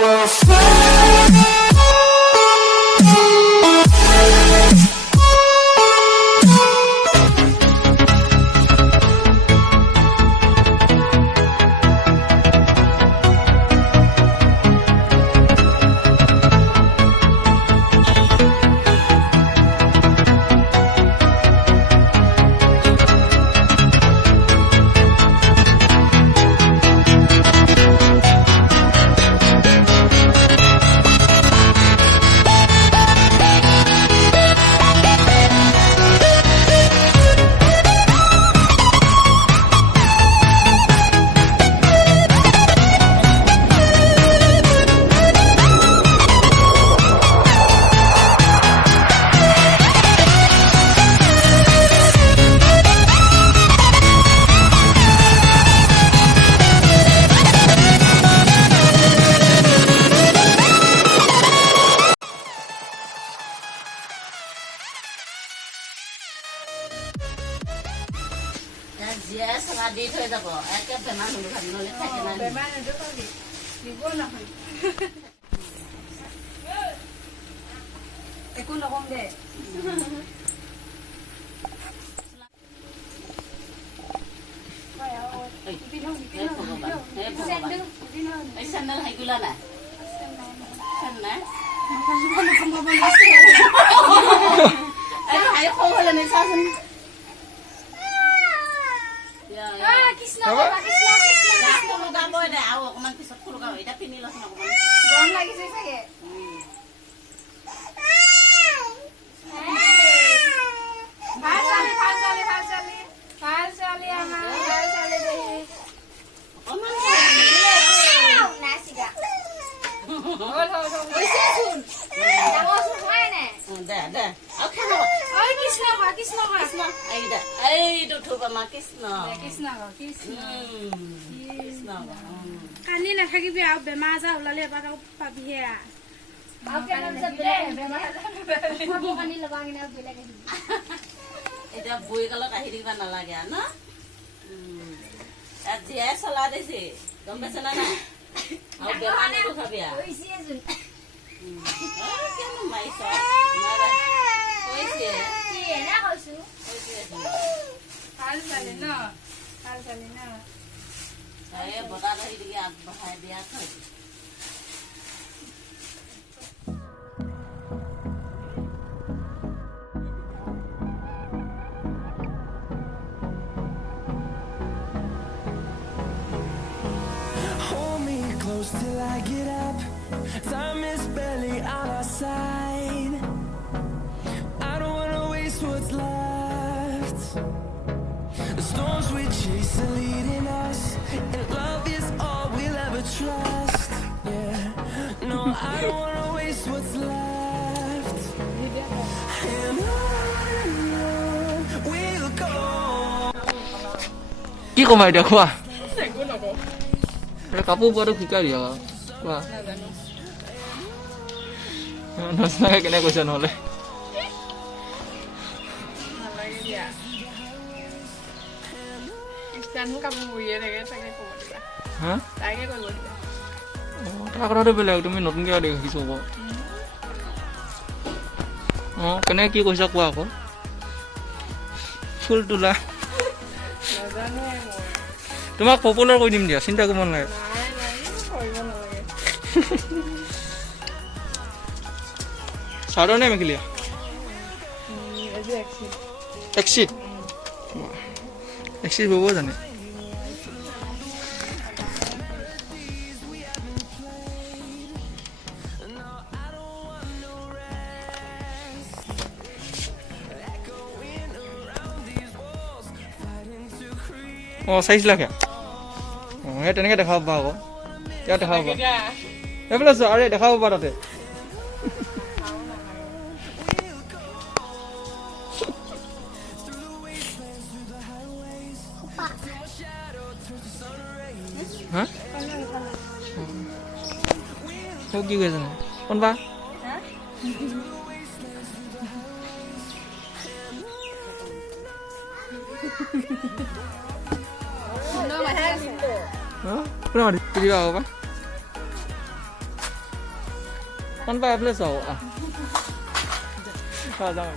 will fly. Yes, di thôi যাব একে বেমাৰ হ'লো ভাবি নলে থাকে না বেমাৰ নটো পাবি দিব নহয় একো নকম দে এই চেন্ডেল হাইগুলা না চেন্ডেল হাই খং হলে নি চাচোন কৃষ্ণ গাব দে আৰু অকমান পিছত ফুল গাব এটা পিনি লচোন অকমান গৰম লাগিছে চাগে ভাল চালি আমাৰ ভাল চালি দেহি অকমান নাচিগা হল হৈছে চোন ডাঙৰ চোন হয় নাই দে দে আৰু খাব ঐ কৃষ্ণ কৃষ্ণ এইটা এইটো থুব আমাৰ কৃষ্ণ কৃষ্ণ কৃষ্ণ কৃষ্ণ কান্দি নাথাকিবি আৰু বেমাৰ আজাৰ ওলালে এবাৰ আৰু পাবিহে এতিয়া বৈ গালত আহি থাকিব নালাগে ন জীয়াই চলা দিছে গম পাইছে না নাই আৰু বেমাৰ নিদো খাবি কেনে মাৰিছ ভাল চালি ন বতাত আহি থাকি আগবঢ়াই দিয়া থৈ Hold me close till I get up. Time is barely on our side. I don't wanna waste what's left. The storms we chase are leading us, and love is all we'll ever trust. Yeah, no, I don't wanna waste what's left. And on we'll go. কি কম এতিয়া খোৱা কাপোৰ পোৱাটো শিকাই দিয়া কোৱা নচনাকে কেনে কৈছে নহ'লে নালাগে দিয়া ইষ্টানো কাপোৰ বহিয়ে থাকে তাকে ক'ব দিবা হা তাকে কৰিব দিবা তাৰ কথাটো বেলেগ তুমি নতুনকৈ দেখিছোঁ আকৌ অঁ কেনেকৈ কি কৈছা কোৱা আকৌ ফুল তোলা নাজানো মই তোমাক পপুলাৰ কৰি দিম দিয়া চিন্তা কৰিব নালাগে কৰিব নালাগে চাদৰ নে মেখেলীয়া এইটো একচিট একচিট ব'ব জানে অঁ 4 লাখ অঁ সেই তেনেকৈ দেখাব পাবা আকৌ ইয়াত দেখাব পাবা এইফালে চোৱা আৰে দেখাব পাবা তাতে হা কি কৈছে নাই কোনবা কোনে মাতি দিবা আকৌ มันไปเพลสโซ่อ่ะข้าวจัง